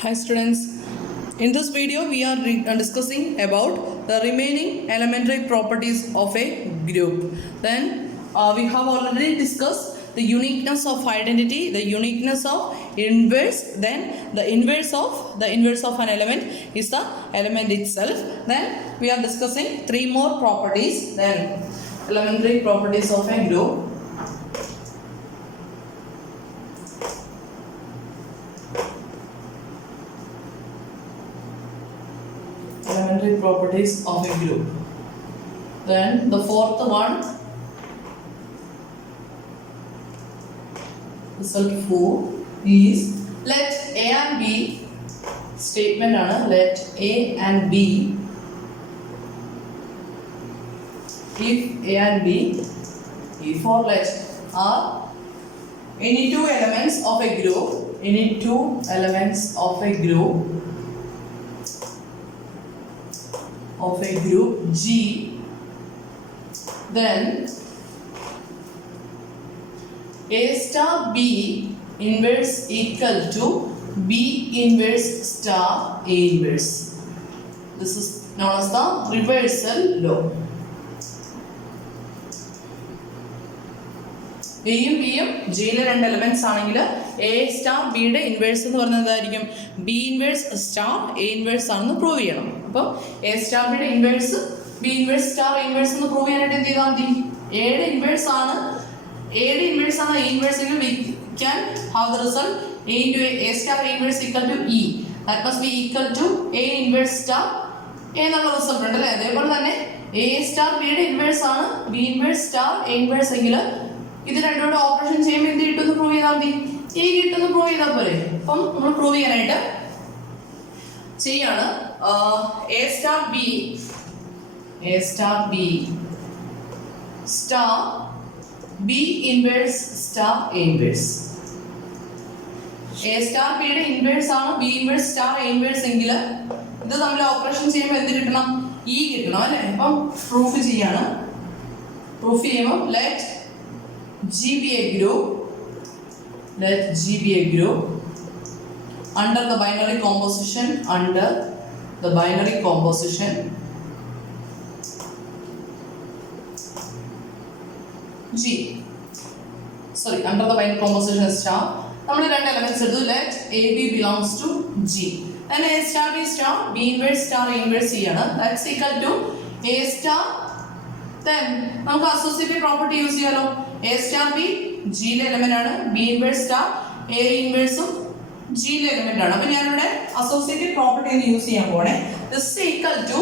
Hi students, in this video we are discussing about the remaining elementary properties of a group. Then we have already discussed the uniqueness of identity, the uniqueness of inverse, then the inverse of an element is the element itself. Then we are discussing three more properties, then elementary properties of a group. Elementary properties of a group. Then the fourth one, result 4 is let A and B statement ആണ് let A and B if A and B if or let are any two elements of a group G, then A star B inverse equal to B inverse star A inverse. This is known as the reversal law. എയും ബിയും ജിയിലെ രണ്ട് elements ആണെങ്കിൽ A star ബിയുടെ inverse എന്ന് പറയുന്നത് എന്തായിരിക്കും? B inverse star A inverse ആണെന്ന് prove ചെയ്യണം. അപ്പോൾ എ സ്റ്റാർ ബിയുടെ inverse B inverse star A inverse എന്ന് പ്രൂവ് ചെയ്യാനായിട്ട് എന്ത് ചെയ്താൽ മതി? എയുടെ ഇൻവേഴ്സ് ആണ് എ ഇൻവേഴ്സ് എങ്കിൽ we can have the result A into A star A inverse equal to E. That must be equal to A inverse star A എന്നുള്ള result ഉണ്ട് അല്ലേ? അതേപോലെ തന്നെ എ സ്റ്റാർ ബിയുടെ ഇൻവേഴ്സ് ആണ് B inverse star A inverse എങ്കിൽ ഇത് രണ്ടോടെ operation ചെയ്യുമ്പോൾ എന്ത് കിട്ടുമെന്ന് പ്രൂവ് ചെയ്താൽ മതി? എ കിട്ടുമെന്ന് പ്രൂവ് ചെയ്താൽ പോലെ. അപ്പം നമ്മൾ പ്രൂവ് ചെയ്യാനായിട്ട് ചെയ്യാണ് A star B star B inverse star A inverse. A star ബിയുടെ ഇൻവേഴ്സ് ആണ് B inverse star A inverse എങ്കിൽ ഇത് തമ്മിൽ ഓപ്പറേഷൻ ചെയ്യുമ്പോൾ എന്ത് കിട്ടണം? ഇ കിട്ടണം അല്ലേ? അപ്പം പ്രൂഫ് ചെയ്യാണ്. പ്രൂഫ് ചെയ്യുമ്പോൾ let G be a group under the binary composition under the binary composition star. നമ്മൾ രണ്ട് എലമെന്റ്സ് എടുത്തു. let A B belongs to G. then A star B star B inverse star A inverse C ആണ്. that's equal to A star. then നമുക്ക് associative property use ചെയ്യാലോ. A star B ജിയിലെ element ആണ്, B inverse star A ഇൻവേഴ്സും ജിയിലെ element ആണ്. അപ്പൊ ഞാനിവിടെ അസോസിയേറ്റീവ് പ്രോപ്പർട്ടി എന്ന് യൂസ് ചെയ്യാൻ പോണേ. This equal to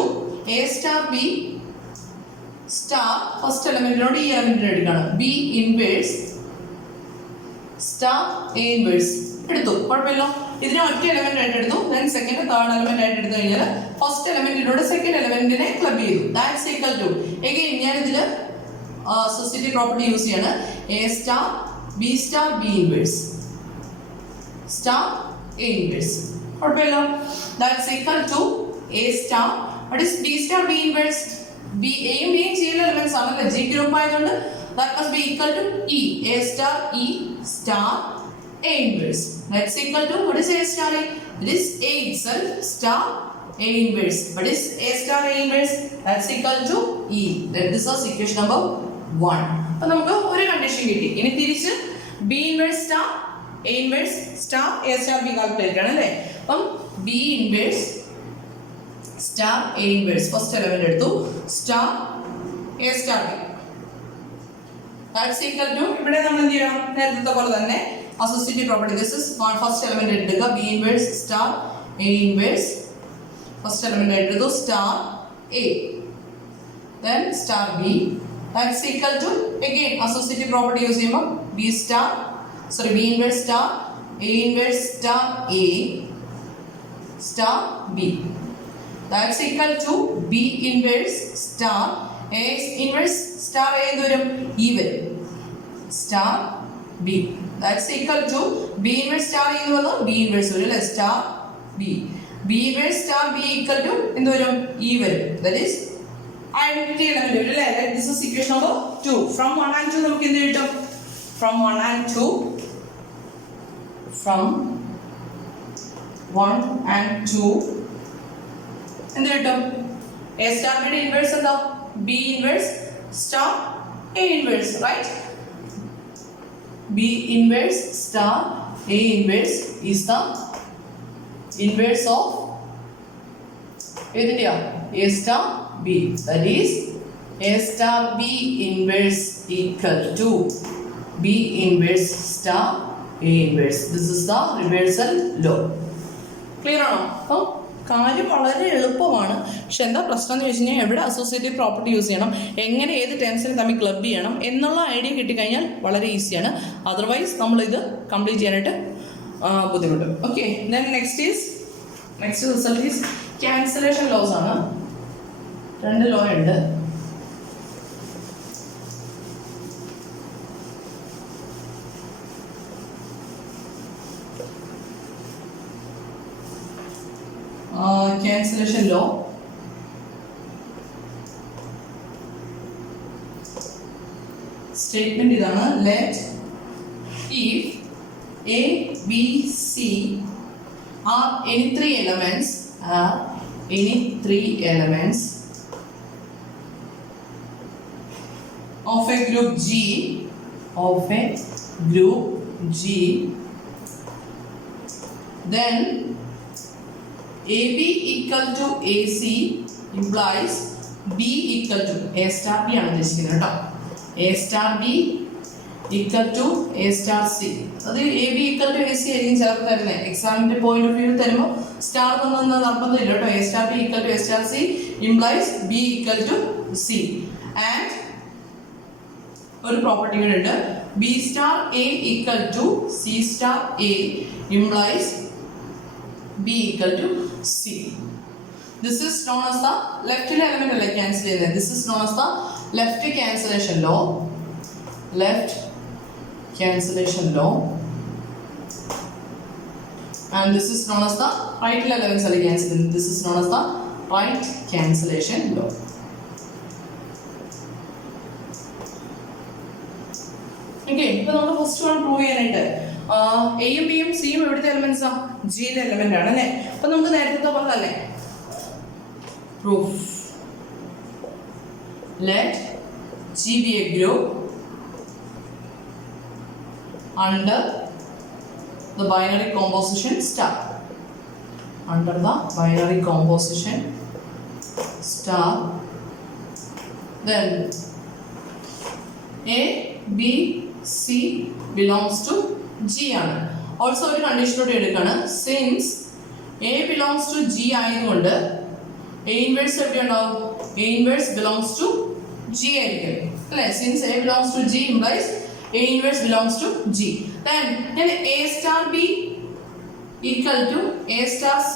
A star B star first എലമെന്റിനോട് ഈ എലമെന്റിനെ എടുക്കുകയാണ്. B inverse star A inverse എടുത്തു, കുഴപ്പമില്ല. ഇതിനെ ഒറ്റ എലമെന്റ് ആയിട്ട് എടുത്തു. ദെൻ സെക്കൻഡ് തേർഡ് എലമെന്റ് ആയിട്ട് എടുത്തു കഴിഞ്ഞാൽ ഫസ്റ്റ് എലമെന്റിനോട് സെക്കൻഡ് എലമെന്റിനെ ക്ലബ് ചെയ്തു. ദാറ്റ്സ് ഈക്വൽ ടു അഗൈൻ ഞാൻ ഇതിൽ അസോസിയേറ്റീവ് പ്രോപ്പർട്ടി യൂസ് ചെയ്യാണ്. A star B inverse star A inverse, കുഴപ്പമില്ല. That's equal to A star what is B star B inverse. B എയും ബിയും ജിയിലെ എലമെന്റ്സ് ആണല്ലേ, ജി ഗ്രൂപ്പ് ആയതുകൊണ്ട് that must be equal to E. A star E star A inverse. That's equal to what is A star A? It is A itself star A inverse. What is A star A inverse? That's equal to E. That is our equation number 1. അപ്പോൾ നമുക്ക് ഒരു condition കിട്ടി. ഇനി തിരിച്ച് B inverse star A inverse star A star B calculate ആണ് അല്ലേ? അപ്പം B inverse star A inverse first element എടുത്തു star A star B. That's equal to ഇവിടെ നമ്മൾ എന്ത് ചെയ്യണം? നേരത്തെ പോലെ തന്നെ associative property. This is first element എടുക്കുക B inverse star A inverse. first element എടുത്തു star A, then star B. That's equal to again associative property use ചെയ്യുമ്പോൾ B inverse star A inverse star A star B. That's equal to B inverse star A inverse star A എന്ത് വരും? E വരും star B. That's equal to B inverse star എന്ന് പറഞ്ഞാൽ B inverse വരും അല്ലേ? star B. B inverse star B equal to എന്ത് വരും? E വരും. That is identity element വരും അല്ലേ? This is equation number 2. From 1 and 2 നമുക്ക് എന്ത് കിട്ടും? From 1 and 2 1 and 2 എന്ത് കിട്ടും? എ സ്റ്റാർ ബിയുടെ ഇൻവേഴ്സ് എന്താ? B inverse star A inverse, right? B inverse star A inverse is the inverse of ഏതിൻ്റെയാ? A star B. That is A star B inverse equal to B inverse star A inverse. This is the reversal law. Clear ആണോ? അപ്പം കാര്യം വളരെ എളുപ്പമാണ്. പക്ഷെ എന്താ പ്രശ്നം എന്ന് വെച്ച് കഴിഞ്ഞാൽ എവിടെ അസോസിയേറ്റീവ് പ്രോപ്പർട്ടി യൂസ് ചെയ്യണം, എങ്ങനെ ഏത് ടെൻസിനെ തമ്മിൽ ക്ലബ് ചെയ്യണം എന്നുള്ള ഐഡിയ കിട്ടിക്കഴിഞ്ഞാൽ വളരെ ഈസിയാണ്. അതർവൈസ് നമ്മളിത് കംപ്ലീറ്റ് ചെയ്യാനായിട്ട് ബുദ്ധിമുട്ടും. Okay, then next result is cancellation laws ആണ്. 2 ലോ ഉണ്ട്. Cancellation law. Statement idana, let if A, B, C are any 3 elements of a group G, then AB equal to AC implies B equal to A star B ആണ് ഉദ്ദേശിക്കുന്നത് കേട്ടോ. A star B equal to A star C. അത് AB equal to AC ആയിരിക്കും ചിലപ്പോൾ തരുന്നത്. എക്സാമിന്റെ point of view തരുമ്പോൾ star തന്ന നിർബന്ധമില്ല കേട്ടോ. A star B equal to A star C implies B equal to C. And ഒരു പ്രോപ്പർട്ടി കൂടെ ഉണ്ട്. B star A equal to C star A implies B equal to C. This is known as the left element of cancellation. This is known as the left cancellation law. And this is known as the right elements of cancellation. This is known as the right cancellation law. Okay, ഇപ്പോൾ നമ്മൾ first one prove ചെയ്യാനായിട്ട് എയും ബിയും സിയും എവിടുത്തെ എലമെന്റ്സാ? ജിയിലെ element ആണ് അല്ലേ? അപ്പൊ നമുക്ക് നേരത്തെ പോലെ തന്നെ proof let G B A group under the binary composition star. Under the binary composition star, then A, B, C belongs to G ആണ്. ഓൾസോ ഒരു കണ്ടീഷനോട് എടുക്കുകയാണ്. Since A belongs to G ആയതുകൊണ്ട് A ഇൻവേഴ്സ് എവിടെ ഉണ്ടാവും? A inverse belongs to G ആയിരിക്കും അല്ലേ? Since A belongs to G implies A inverse belongs to G. Then A star B equal to A star C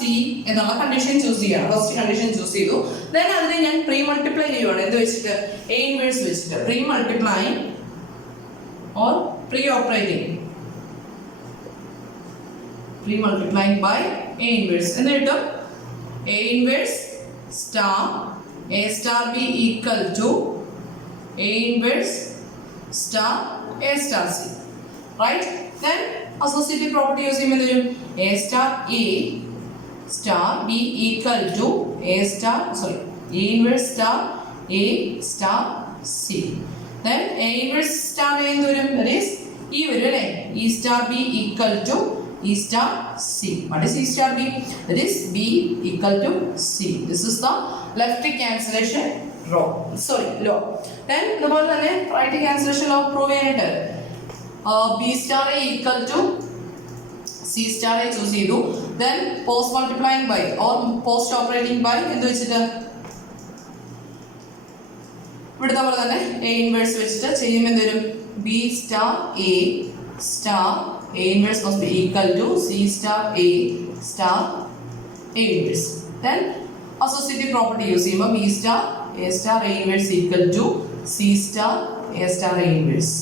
എന്നുള്ള condition choose ചെയ്യണം. First condition choose ചെയ്തു. Then അതിനെ ഞാൻ pre multiply ചെയ്യുവാണ്. എന്ത് വെച്ചിട്ട്? A inverse വെച്ചിട്ട്. Pre multiplying or pre operating. Pre multiplying by A inverse. എന്ത് കിട്ടും? A inverse star A star B equal to A inverse star A star C, right? Then associative property use ചെയ്യുമ്പോൾ A star A star B equal to A inverse star A star C. Then A inverse star എന്ത് വരും? That is E വരും അല്ലേ? E star B equal to E star C. What is E star B? That is B equal to C. This is the left cancellation law. Then അതുപോലെ തന്നെ right cancellation law prove ചെയ്യാനായിട്ട് B star A equal to C star A choose ചെയ്തു. Then post multiplying by or post operating by എന്ത് വെച്ചിട്ട്? ഇവിടുത്തെ പോലെ തന്നെ A inverse വെച്ചിട്ട് ചെയ്യുമ്പോൾ എന്ത് വരും? B star A inverse must be equal to C star A inverse. Then associative property use ചെയ്യുമ്പോൾ B star A star A inverse equal to C star A star A inverse.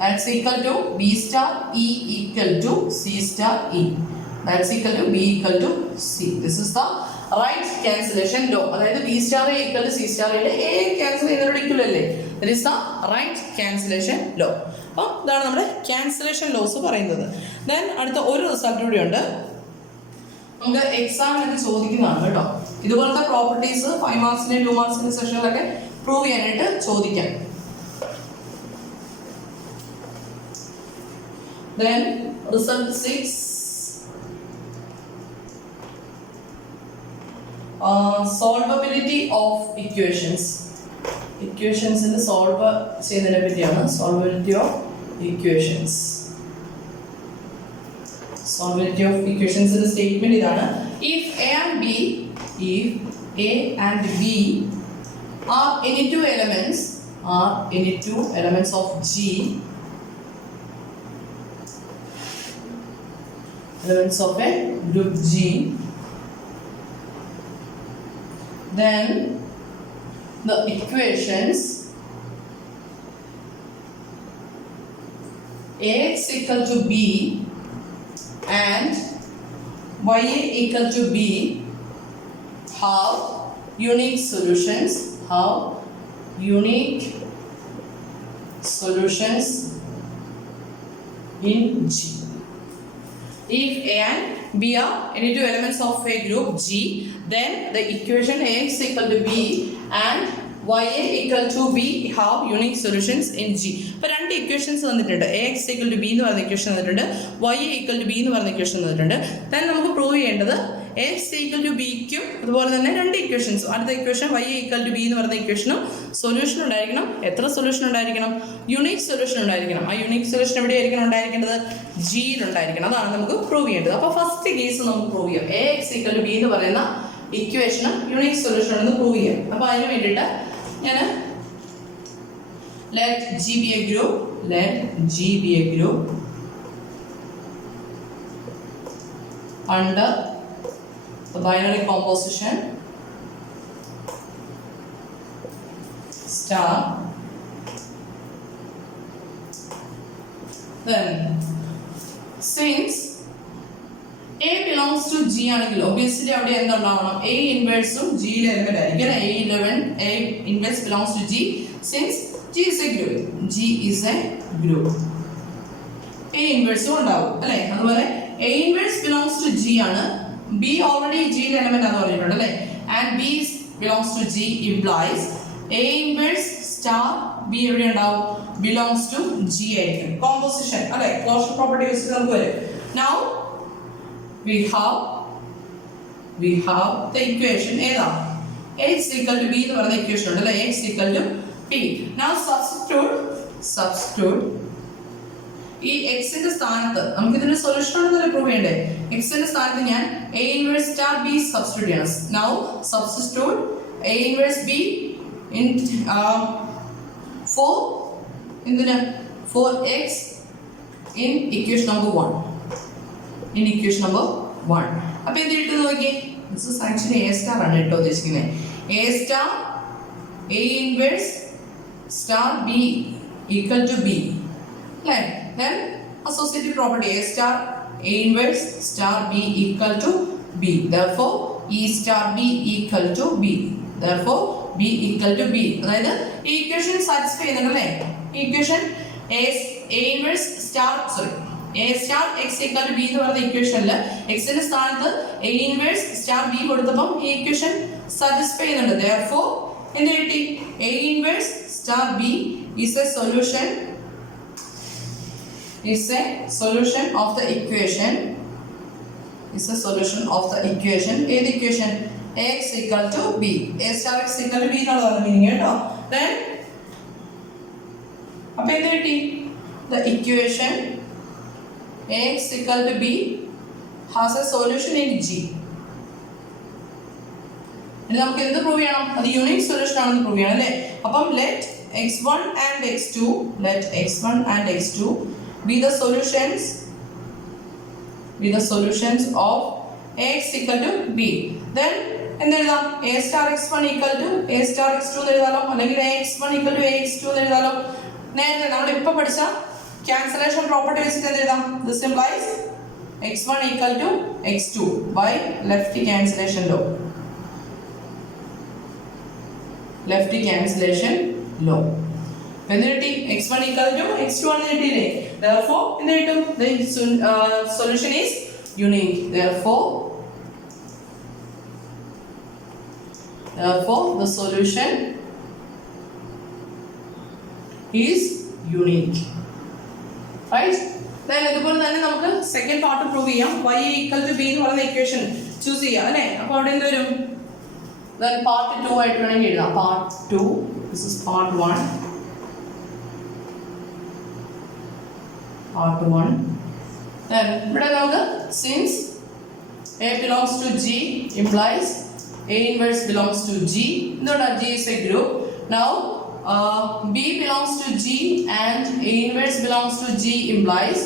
That's equal to B star E equal to C star E. That's equal to B equal to C. This is the right cancellation law. അതായത് B star A equal to C star A cancel ചെയ്യുന്നതിനോട് equal അല്ലേ? That is the right cancellation law. അപ്പോൾ ഇതാണ് നമ്മുടെ cancellation laws പറയുന്നത്. Then അടുത്ത ഒരു result കൂടി ഉണ്ട്. നമുക്ക് എക്സാമിനൊക്കെ ചോദിക്കുന്നതാണ് കേട്ടോ. ഇതുപോലത്തെ പ്രോപ്പർട്ടീസ് 5 മാർക്സിന്റെ 2 മാർക്സിന്റെ സെഷനിലൊക്കെ പ്രൂവ് ചെയ്യാനായിട്ട് ചോദിക്കാം. Then result 6, solvability of equations. Equations in the solve ചെയ്യുന്നതിനെ പറ്റിയാണ്. Solvability of equations. Solvability of equations in the statement ഇതാണ്. If A and B are any two elements of G, elements of a group G, then the equations Ax equal to B and Ya equal to B have unique solutions in G. If A and B are any two elements of a group G, then the equation Ax equal to B and Ya equal to B have unique solutions in G. ഇപ്പോൾ രണ്ട് equations തന്നിട്ടുണ്ട്. Ax equal to B എന്ന് പറയുന്ന equation തന്നിട്ടുണ്ട്, Ya equal to B എന്ന് പറയുന്ന equation തന്നിട്ടുണ്ട്. then നമുക്ക് പ്രൂവ് ചെയ്യേണ്ടത് Ax equal to B ക്കും അതുപോലെ തന്നെ രണ്ട് ഇക്വേഷൻസും, അടുത്ത equation Ya equal to B എന്ന് പറയുന്ന ഇക്വേഷനും സൊല്യൂഷൻ ഉണ്ടായിരിക്കണം. എത്ര സൊല്യൂഷൻ ഉണ്ടായിരിക്കണം? യുണീക് സൊല്യൂഷൻ ഉണ്ടായിരിക്കണം. ആ യുണീക് സൊല്യൂഷൻ എവിടെയായിരിക്കണം ഉണ്ടായിരിക്കേണ്ടത്? ജിയിൽ ഉണ്ടായിരിക്കണം. അതാണ് നമുക്ക് പ്രൂവ് ചെയ്യേണ്ടത്. അപ്പോൾ ഫസ്റ്റ് കേസ് നമുക്ക് പ്രൂവ് ചെയ്യാം. Ax equal to B എന്ന് പറയുന്ന ഇക്വേഷനും യുണീക് സൊല്യൂഷൻ ആണെന്ന് പ്രൂവ് ചെയ്യാം. അപ്പോൾ അതിന് വേണ്ടിയിട്ട് ഞാൻ let G be a group under the binary composition star, then since A belongs to G ആണെങ്കിൽ obviously അവിടെ എന്തുണ്ടാവണം? A ഇൻവേഴ്സും G യിലെ എലിമെന്റ് ആയിരിക്കും. A inverse belongs to G since G is a group. A inverse ഉണ്ടാവും അല്ലേ? അതുപോലെ A inverse belongs to G ആണ്. B already G യിലെ element ആണെന്ന് പറഞ്ഞിട്ടുണ്ട് അല്ലേ? and B belongs to G implies A inverse star B എവിടെ ഉണ്ടാവും? belongs to G ആയിരിക്കും. composition അല്ലേ? closure property വെച്ചിട്ട് നമുക്ക് വരും. now we have the equation ഏതാ? X equal to B എന്ന് പറയുന്ന ഇക്വേഷൻ ഉണ്ട് അല്ലേ? X equal to P. now substitute ഈ x ന്റെ സ്ഥാനത്ത് നമുക്ക് ഇതിന്റെ സൊല്യൂഷൻ ആണെന്നല്ലേ പ്രൂവ് ചെയ്യണ്ടേ? x ന്റെ സ്ഥാനത്ത് ഞാൻ A inverse star B substitute ചെയ്യണം. now substitute A inverse B in for x in equation number 1. അപ്പോൾ എന്ത് കിട്ടും നോക്കിയേ? this is actually A star ആണ് കേട്ടോ ഉദ്ദേശിക്കുന്നത്. A star A inverse star B equal to B അല്ലേ? then associative property A star A inverse star B equal to B, therefore E star B equal to B, therefore B equal to B. അതായത് ഈ equation satisfy ചെയ്യുന്നുണ്ടല്ലേ? Equation A inverse star A star x equal to B എന്ന് പറയുന്ന ഇക്വേഷനിൽ x ന്റെ സ്ഥാനത്ത് A inverse star B കൊടുത്തപ്പോൾ ഈ ഇക്വേഷൻ സാറ്റിസ്ഫൈ ചെയ്യുന്നുണ്ട്. therefore എന്ത് കിട്ടി? A inverse star B is a solution of the equation. ഏത് equation? x equal to B. A star x equal to B എന്നുള്ളതാണ് മീനിങ് കേട്ടോ. then അപ്പോൾ എന്ത് കിട്ടി? the equation x equal to B has a solution in G. ഇനി നമുക്ക് എന്ത് prove ചെയ്യണം? അത് യൂണിക് സൊല്യൂഷൻ ആണെന്ന് പ്രൂവ് ചെയ്യണം അല്ലേ? അപ്പം let x1 and x2 be the solutions of x equal to B. then എന്തെഴുതാം? A star x1 equal to A star x2 എന്ന് എഴുതാലോ, അല്ലെങ്കിൽ x1 equal to ax2 എന്ന് എഴുതാലോ. നേരത്തെ നമ്മൾ ഇപ്പോൾ പഠിച്ച cancellation property വെച്ചിട്ട് എന്ത് എഴുതാം? this implies x1 equal to x2 by lefty cancellation law. എന്ത് കിട്ടി? x1 equal to x2 ആണ് കിട്ടിയില്ലേ? therefore എന്ത് കിട്ടും? the solution is unique. therefore Therefore, the solution is unique. Right? Then അതുപോലെ തന്നെ നമുക്ക് സെക്കൻഡ് പാർട്ട് പ്രൂവ് ചെയ്യാം. y equal to b എന്ന് പറയുന്ന ഇക്വേഷൻ ചൂസ് ചെയ്യാം അല്ലേ. അപ്പോൾ അവിടെ എന്ത് വരും? Then part 2 ആയിട്ട് വേണമെങ്കിൽ എഴുതാം. Part 2, this is part 1. Part 1. Then ഇവിടെ നമുക്ക് since A belongs to G implies A inverse belongs to G. എന്തുകൊണ്ടാണ്? G is a group. Now B belongs to G and A inverse belongs to G implies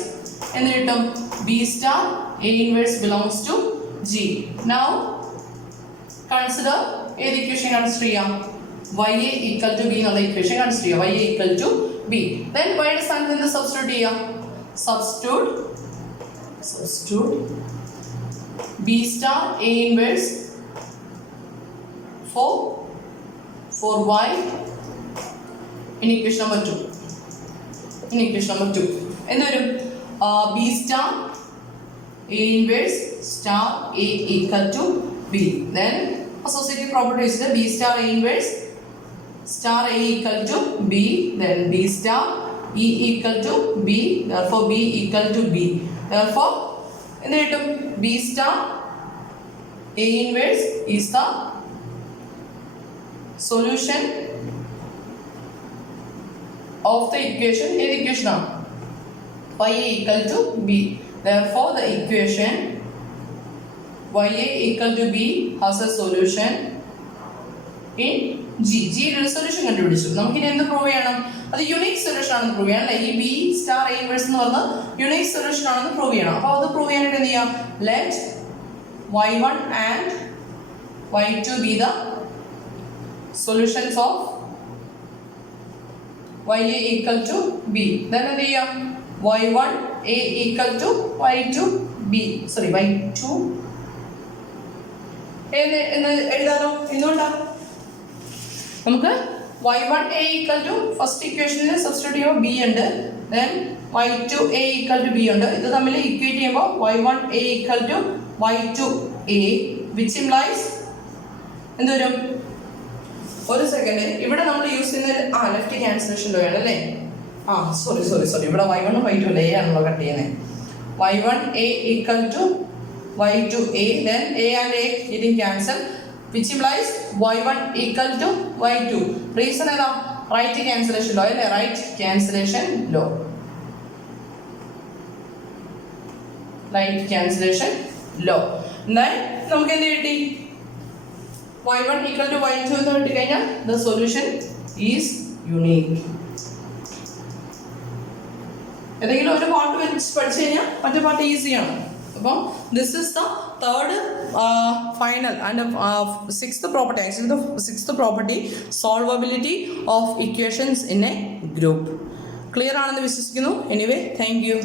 എന്ത് കിട്ടും? B star A inverse belongs to G. Now consider ഏത് equation consider ചെയ്യാം? YA equal to B എന്നുള്ള equation consider ചെയ്യാം. YA equal to B. Then y യുടെ സ്ഥാനത്ത് എന്ത് substitute ചെയ്യാം? Substitute B star A inverse for y in equation number 2. In equation number 2 എന്ത് വരും? B star A inverse star A equal to B. Then associative property is B star A inverse star A equal to B. Then B star E equal to B. Therefore B equal to B. Therefore എന്ത് കിട്ടും? B star A inverse is the solution of the equation. ഏത് equation ആണ്? YA equal to B. Therefore the equation YA equal to B has a solution in G. G യുടെ solution കണ്ടുപിടിച്ചു. നമുക്കിനി എന്ത് prove ചെയ്യണം? അത് യുണീക് സൊല്യൂഷൻ ആണെന്ന് prove ചെയ്യണം അല്ലേ. ഈ B star A inverse എന്ന് പറഞ്ഞാൽ യുണീക് സൊല്യൂഷൻ ആണെന്ന് പ്രൂവ് ചെയ്യണം. അപ്പോൾ അത് പ്രൂവ് ചെയ്യാനായിട്ട് എന്ത് ചെയ്യാം? Let y1 and y2 be the solutions of YA equal to B. Then എന്ത് ചെയ്യാം? y1 A equal to y2 B. Sorry, y2 എന്ന് എഴുതാനോ? എന്തുകൊണ്ടാണ്? നമുക്ക് y1 A equal to first ഇക്വേഷനിൽ സബ്സ്റ്റിറ്റ്യൂട്ട് ചെയ്യുമ്പോൾ B ഉണ്ട്. Then y2 A equal to B ഉണ്ട്. ഇത് തമ്മിൽ ഇക്വേറ്റ് ചെയ്യുമ്പോൾ y1 A equal to y2 A which implies എന്ത് വരും? ഒരു സെക്കൻഡ്, ഇവിടെ നമ്മൾ യൂസ് ചെയ്യുന്ന ലെഫ്റ്റ് ക്യാൻസലേഷൻ വേണം അല്ലേ. സോറി ഇവിടെ y1 y2 A ആണല്ലോ കട്ട് ചെയ്യുന്നത്. y1 A equal to y2 A. Then A and A getting cancel which implies y1 equal to y2. Reason ഏതാ? റൈറ്റ് ക്യാൻസലേഷൻ ലോ അല്ലേ. Right cancellation law. Right cancellation law. എന്നാൽ നമുക്ക് എന്ത് കിട്ടി? y1 equal to y2 എന്ന് കിട്ടി കഴിഞ്ഞാൽ the solution is unique. ഏതെങ്കിലും ഒരു പാർട്ട് വെച്ച് പഠിച്ചു കഴിഞ്ഞാൽ മറ്റേ പാർട്ട് ഈസിയാണ്. അപ്പം this is the third final and sixth property. Actually the sixth property solvability of equations in a group. Clear ആണെന്ന് വിശ്വസിക്കുന്നു. Anyway, thank U.